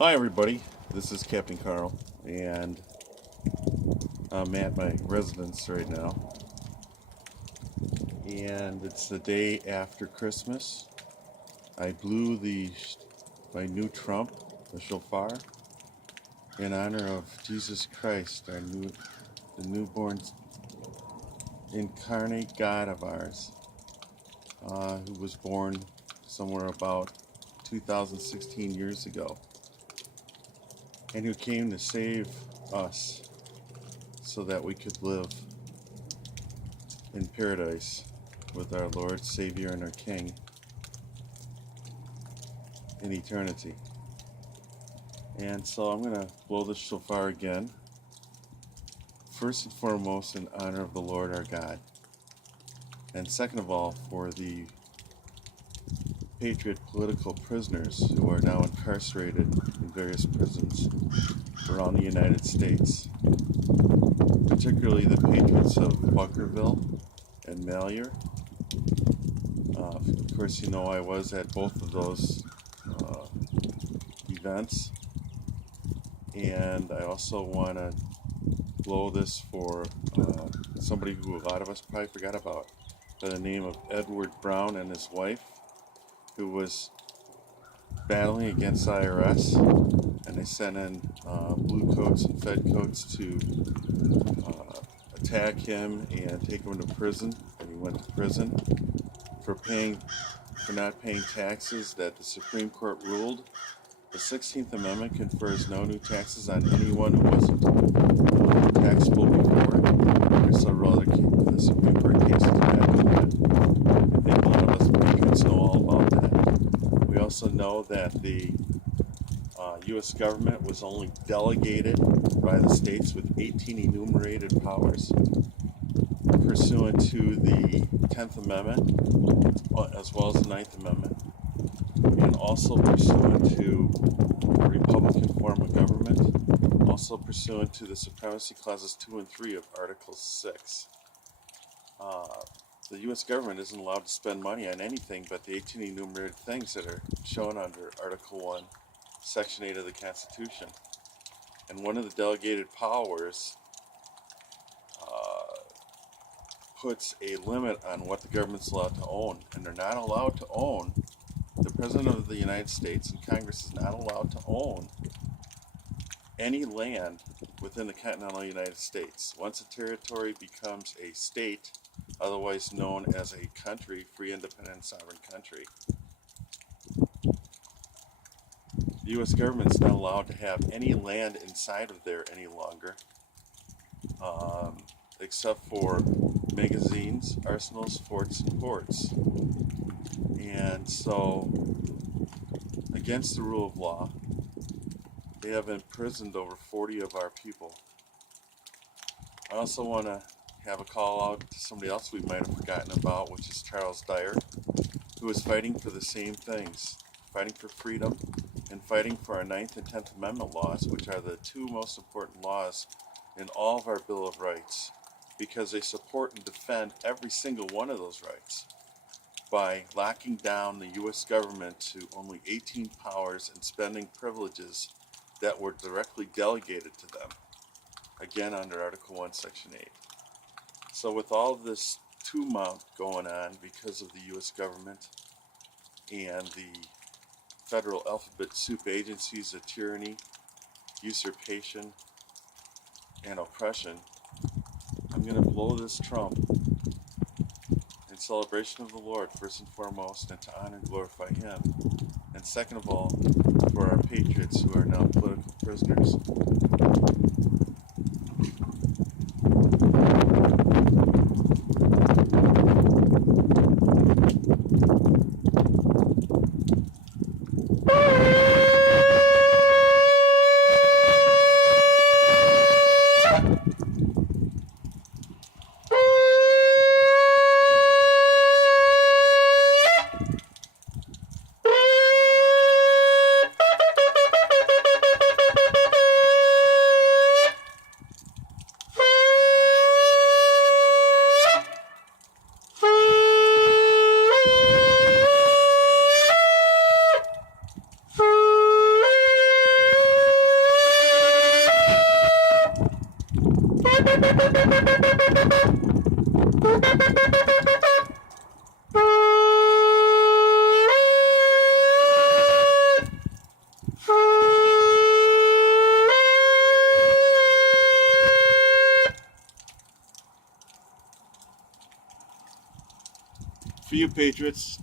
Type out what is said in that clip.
Hi everybody, this is Captain Karl, and I'm at my residence right now, and it's the day after Christmas. I blew my new trump, the Shofar, in honor of Jesus Christ, the newborn incarnate God of ours, who was born somewhere about 2016 years ago, and who came to save us so that we could live in paradise with our Lord, Savior, and our King in eternity. And so I'm going to blow the shofar again, first and foremost in honor of the Lord our God, and second of all for the Patriot political prisoners who are now incarcerated in various prisons around the United States, particularly the Patriots of Bunkerville and Malheur. Of course, you know I was at both of those events, and I also want to blow this for somebody who a lot of us probably forgot about, by the name of Edward Brown and his wife, who was battling against IRS, and they sent in blue coats and fed coats to attack him and take him to prison, and he went to prison for not paying taxes that the Supreme Court ruled. The 16th Amendment confers no new taxes on anyone who wasn't taxable before. There's several other Supreme Court cases back in that. I think a lot of us patriots know all about that. We also know that the U.S. government was only delegated by the states with 18 enumerated powers pursuant to the 10th Amendment, as well as the 9th Amendment, and also pursuant to a Republican form of government, also pursuant to the Supremacy Clauses 2 and 3 of Article 6. The U.S. government isn't allowed to spend money on anything but the 18 enumerated things that are shown under Article 1, Section 8 of the Constitution. And one of the delegated powers puts a limit on what the government's allowed to own. And they're not allowed to own, the President of the United States and Congress is not allowed to own any land within the continental United States. Once a territory becomes a state, otherwise known as a country, free, independent, sovereign country, the U.S. government's not allowed to have any land inside of there any longer, except for magazines, arsenals, forts, and ports. And so, against the rule of law, they have imprisoned over 40 of our people. I also want to have a call out to somebody else we might have forgotten about, which is Charles Dyer, who is fighting for the same things, fighting for freedom and fighting for our 9th and 10th Amendment laws, which are the two most important laws in all of our Bill of Rights, because they support and defend every single one of those rights by locking down the U.S. government to only 18 powers and spending privileges that were directly delegated to them, again under Article 1, Section 8. So with all of this tumult going on because of the U.S. government and the federal alphabet soup agencies of tyranny, usurpation, and oppression, I'm going to blow this trump in celebration of the Lord, first and foremost, and to honor and glorify Him. And second of all, for our patriots who are now political prisoners. For you Patriots,